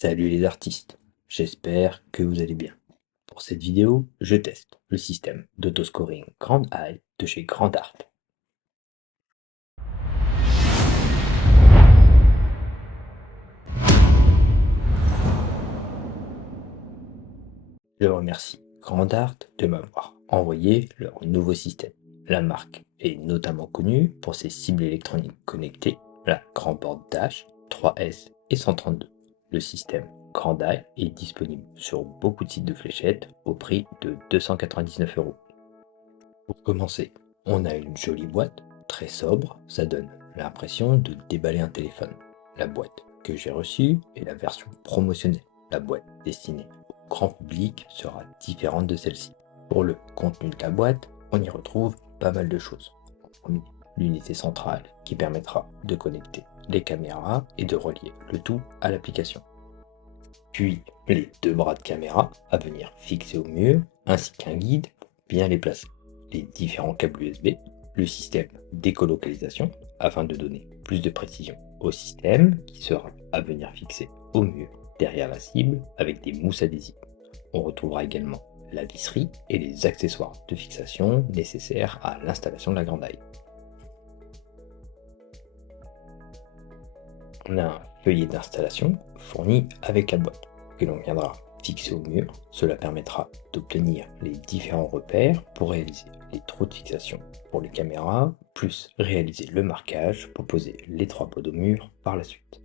Salut les artistes, j'espère que vous allez bien. Pour cette vidéo, je teste le système d'autoscoring Grand Eye de chez Grand Art. Je remercie Grand Art de m'avoir envoyé leur nouveau système. La marque est notamment connue pour ses cibles électroniques connectées, la Grand Board Dash 3S et 132. Le système Grand Eye est disponible sur beaucoup de sites de fléchettes au prix de 299 euros. Pour commencer, on a une jolie boîte, très sobre, ça donne l'impression de déballer un téléphone. La boîte que j'ai reçue est la version promotionnelle. La boîte destinée au grand public sera différente de celle-ci. Pour le contenu de la boîte, on y retrouve pas mal de choses. En premier, l'unité centrale qui permettra de connecter les caméras et de relier le tout à l'application. Puis les deux bras de caméra à venir fixer au mur, ainsi qu'un guide pour bien les placer. Les différents câbles USB, le système d'écolocalisation afin de donner plus de précision au système qui sera à venir fixer au mur derrière la cible avec des mousses adhésives. On retrouvera également la visserie et les accessoires de fixation nécessaires à l'installation de la Grand Eye. On a un feuillet d'installation fourni avec la boîte que l'on viendra fixer au mur. Cela permettra d'obtenir les différents repères pour réaliser les trous de fixation pour les caméras, plus réaliser le marquage pour poser les 3 pods au mur par la suite.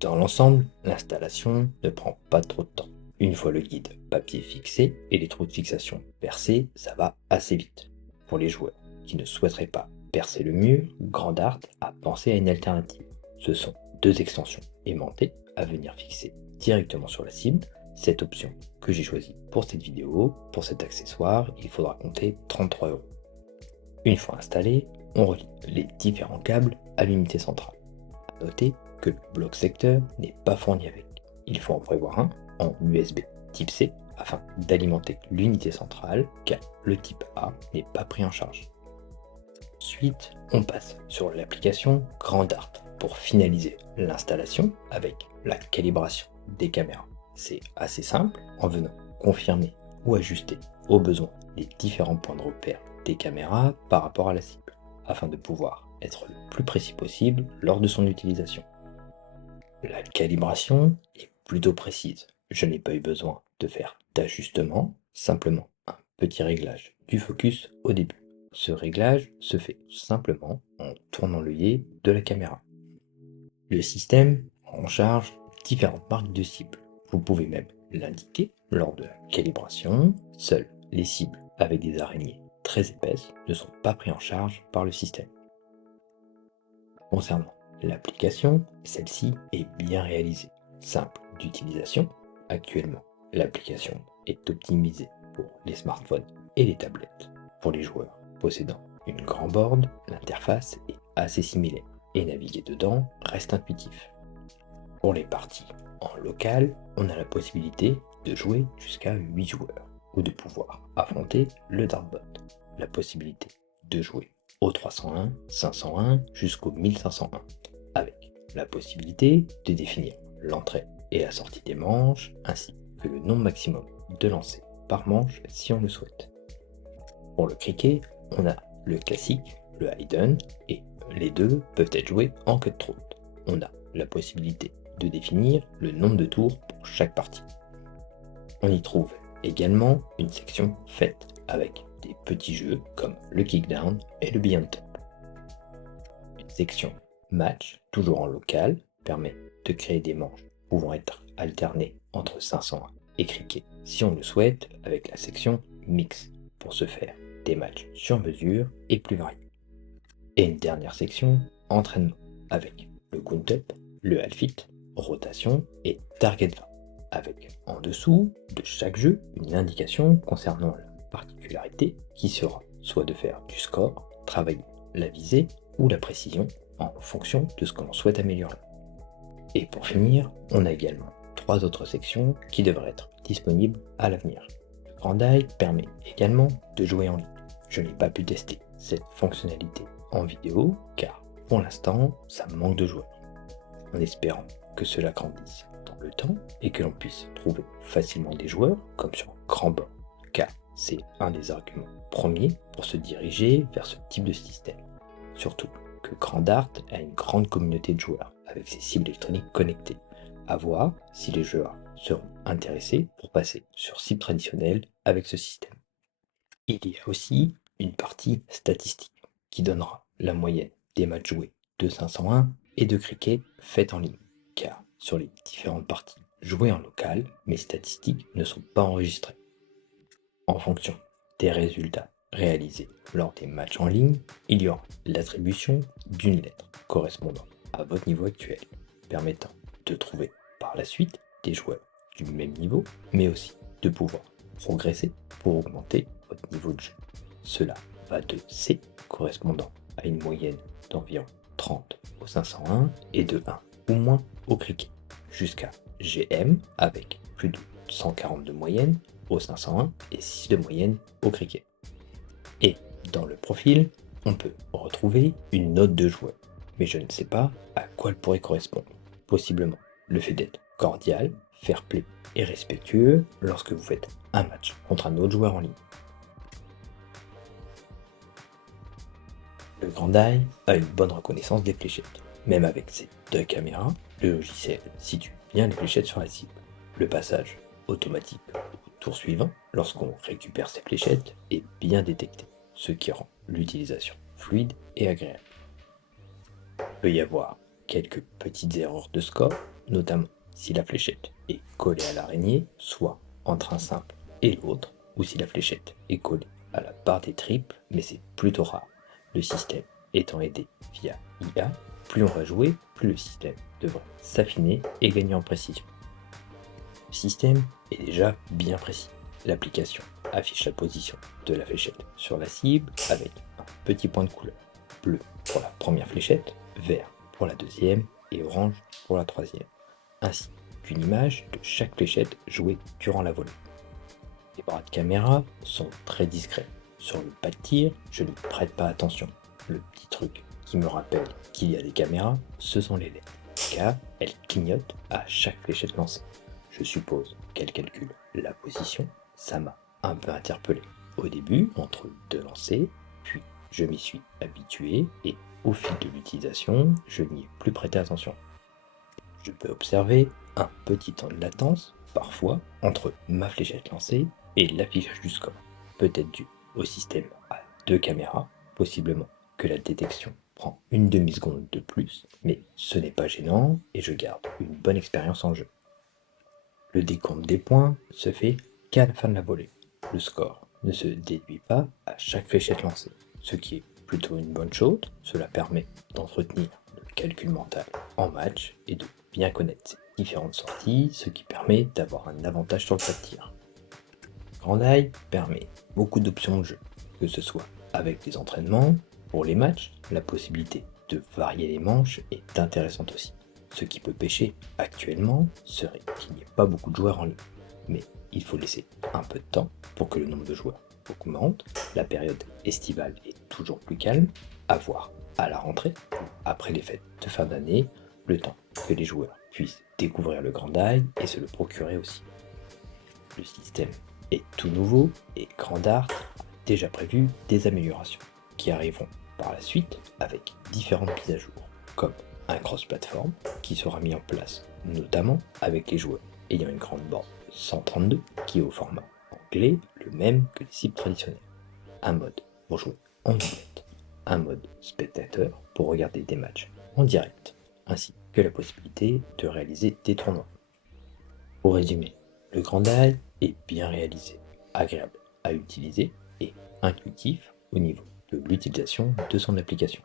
Dans l'ensemble, l'installation ne prend pas trop de temps. Une fois le guide papier fixé et les trous de fixation percés, ça va assez vite. Pour les joueurs qui ne souhaiteraient pas percer le mur, Grand Art a pensé à une alternative. Ce sont 2 extensions aimantées à venir fixer directement sur la cible. Cette option que j'ai choisie pour cette vidéo, pour cet accessoire, il faudra compter 33 euros. Une fois installé, on relie les différents câbles à l'unité centrale. A noter que le bloc secteur n'est pas fourni avec. Il faut en prévoir un en USB type C afin d'alimenter l'unité centrale car le type A n'est pas pris en charge. Ensuite, on passe sur l'application Grand Art pour finaliser l'installation avec la calibration des caméras. C'est assez simple en venant confirmer ou ajuster au besoin les différents points de repère des caméras par rapport à la cible afin de pouvoir être le plus précis possible lors de son utilisation. La calibration est plutôt précise. Je n'ai pas eu besoin de faire d'ajustement, simplement un petit réglage du focus au début. Ce réglage se fait simplement en tournant l'œillet de la caméra. Le système en charge différentes marques de cibles. Vous pouvez même l'indiquer lors de la calibration. Seules les cibles avec des araignées très épaisses ne sont pas prises en charge par le système. Concernant l'application, celle-ci est bien réalisée, simple d'utilisation. Actuellement, l'application est optimisée pour les smartphones et les tablettes. Pour les joueurs possédant une grand board, l'interface est assez similaire et naviguer dedans reste intuitif. Pour les parties en local, on a la possibilité de jouer jusqu'à 8 joueurs ou de pouvoir affronter le dartbot. La possibilité de jouer au 301, 501 jusqu'au 1501 avec la possibilité de définir l'entrée et la sortie des manches ainsi que le nombre maximum de lancers par manche si on le souhaite. Pour le cricket, on a le classique, le hidden et les deux peuvent être joués en cutthroat. On a la possibilité de définir le nombre de tours pour chaque partie. On y trouve également une section faite avec des petits jeux comme le kickdown et le beyond top. Une section match, toujours en local, permet de créer des manches pouvant être alternées entre 501 et cricket si on le souhaite, avec la section mix pour se faire des matchs sur mesure et plus variés. Et une dernière section entraînement avec le count-up, le half-hit, rotation et target 20, avec en dessous de chaque jeu une indication concernant la particularité qui sera soit de faire du score, travailler la visée ou la précision en fonction de ce que l'on souhaite améliorer. Et pour finir, on a également 3 autres sections qui devraient être disponibles à l'avenir. Le Grand Eye permet également de jouer en ligne. Je n'ai pas pu tester cette fonctionnalité en vidéo car pour l'instant ça manque de joueurs, en espérant que cela grandisse dans le temps et que l'on puisse trouver facilement des joueurs comme sur un grand board, car c'est un des arguments premiers pour se diriger vers ce type de système. Surtout que GrandArt a une grande communauté de joueurs avec ses cibles électroniques connectées. À voir si les joueurs seront intéressés pour passer sur cible traditionnelle avec ce système. Il y a aussi une partie statistique qui donnera la moyenne des matchs joués de 501 et de cricket faites en ligne, car sur les différentes parties jouées en local, mes statistiques ne sont pas enregistrées. En fonction des résultats réalisés lors des matchs en ligne, il y aura l'attribution d'une lettre correspondant à votre niveau actuel, permettant de trouver par la suite des joueurs du même niveau, mais aussi de pouvoir progresser pour augmenter votre niveau de jeu. Cela va de C, correspondant à une moyenne d'environ 30 au 501 et de 1 ou moins au cricket, jusqu'à GM avec plus de 140 de moyenne au 501 et 6 de moyenne au cricket. Et dans le profil, on peut retrouver une note de joueur, mais je ne sais pas à quoi elle pourrait correspondre. Possiblement le fait d'être cordial, fair play et respectueux lorsque vous faites un match contre un autre joueur en ligne. Le GrandEye a une bonne reconnaissance des fléchettes. Même avec ses 2 caméras, le logiciel situe bien les fléchettes sur la cible. Le passage automatique au tour suivant, lorsqu'on récupère ces fléchettes, est bien détecté, ce qui rend l'utilisation fluide et agréable. Il peut y avoir quelques petites erreurs de score, notamment si la fléchette est collée à l'araignée, soit entre un simple et l'autre, ou si la fléchette est collée à la barre des triples, mais c'est plutôt rare. Le système étant aidé via IA, plus on va jouer, plus le système devrait s'affiner et gagner en précision. Le système est déjà bien précis. L'application affiche la position de la fléchette sur la cible avec un petit point de couleur. Bleu pour la première fléchette, vert pour la deuxième et orange pour la troisième, ainsi qu'une image de chaque fléchette jouée durant la volée. Les bras de caméra sont très discrets. Sur le pas de tir, je n'y prête pas attention. Le petit truc qui me rappelle qu'il y a des caméras, ce sont les LED, car elles clignotent à chaque fléchette lancée. Je suppose qu'elles calculent la position, ça m'a un peu interpellé. Au début, entre 2 lancers, puis je m'y suis habitué et au fil de l'utilisation, je n'y ai plus prêté attention. Je peux observer un petit temps de latence, parfois, entre ma fléchette lancée et l'affichage du score, peut-être dû au système à 2 caméras, possiblement que la détection prend une demi-seconde de plus, mais ce n'est pas gênant et je garde une bonne expérience en jeu. Le décompte des points se fait qu'à la fin de la volée. Le score ne se déduit pas à chaque fléchette lancée, ce qui est plutôt une bonne chose. Cela permet d'entretenir le calcul mental en match et de bien connaître ces différentes sorties, ce qui permet d'avoir un avantage sur le pas de tir. GrandEye permet beaucoup d'options de jeu, que ce soit avec des entraînements, pour les matchs, la possibilité de varier les manches est intéressante aussi. Ce qui peut pêcher actuellement serait qu'il n'y ait pas beaucoup de joueurs en ligne, mais il faut laisser un peu de temps pour que le nombre de joueurs augmente. La période estivale est toujours plus calme, à voir à la rentrée ou après les fêtes de fin d'année, le temps que les joueurs puissent découvrir le GrandEye et se le procurer aussi. Le système est tout nouveau et GrandArt a déjà prévu des améliorations qui arriveront par la suite avec différentes mises à jour, comme un cross-platform qui sera mis en place notamment avec les joueurs ayant une grande borne 132 qui est au format anglais le même que les cibles traditionnelles, un mode pour jouer en doublette, un mode spectateur pour regarder des matchs en direct, ainsi que la possibilité de réaliser des tournois. Pour résumer, le GrandEye est bien réalisé, agréable à utiliser et intuitif au niveau de l'utilisation de son application.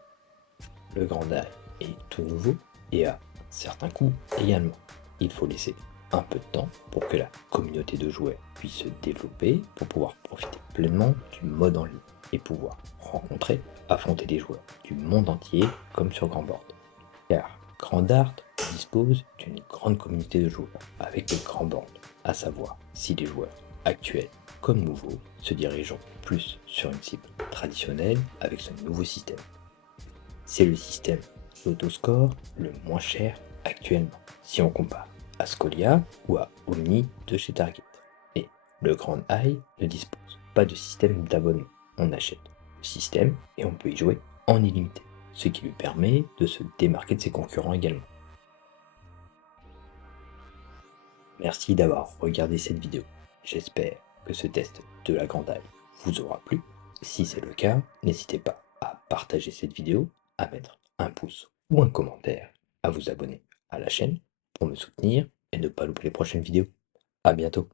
Le GrandEye est tout nouveau et a certains coûts également. Il faut laisser un peu de temps pour que la communauté de joueurs puisse se développer pour pouvoir profiter pleinement du mode en ligne et pouvoir rencontrer, affronter des joueurs du monde entier comme sur grand board. Car GrandArt dispose d'une grande communauté de joueurs avec le grand board, à savoir si les joueurs actuels comme nouveaux se dirigeant plus sur une cible traditionnelle avec ce nouveau système. C'est le système d'autoscore le moins cher actuellement, si on compare à Scolia ou à Omni de chez Target. Et le Grand Eye ne dispose pas de système d'abonnement. On achète le système et on peut y jouer en illimité, ce qui lui permet de se démarquer de ses concurrents également. Merci d'avoir regardé cette vidéo. J'espère que ce test de la Grand Eye vous aura plu. Si c'est le cas, n'hésitez pas à partager cette vidéo, à mettre un pouce ou un commentaire, à vous abonner à la chaîne pour me soutenir et ne pas louper les prochaines vidéos. À bientôt.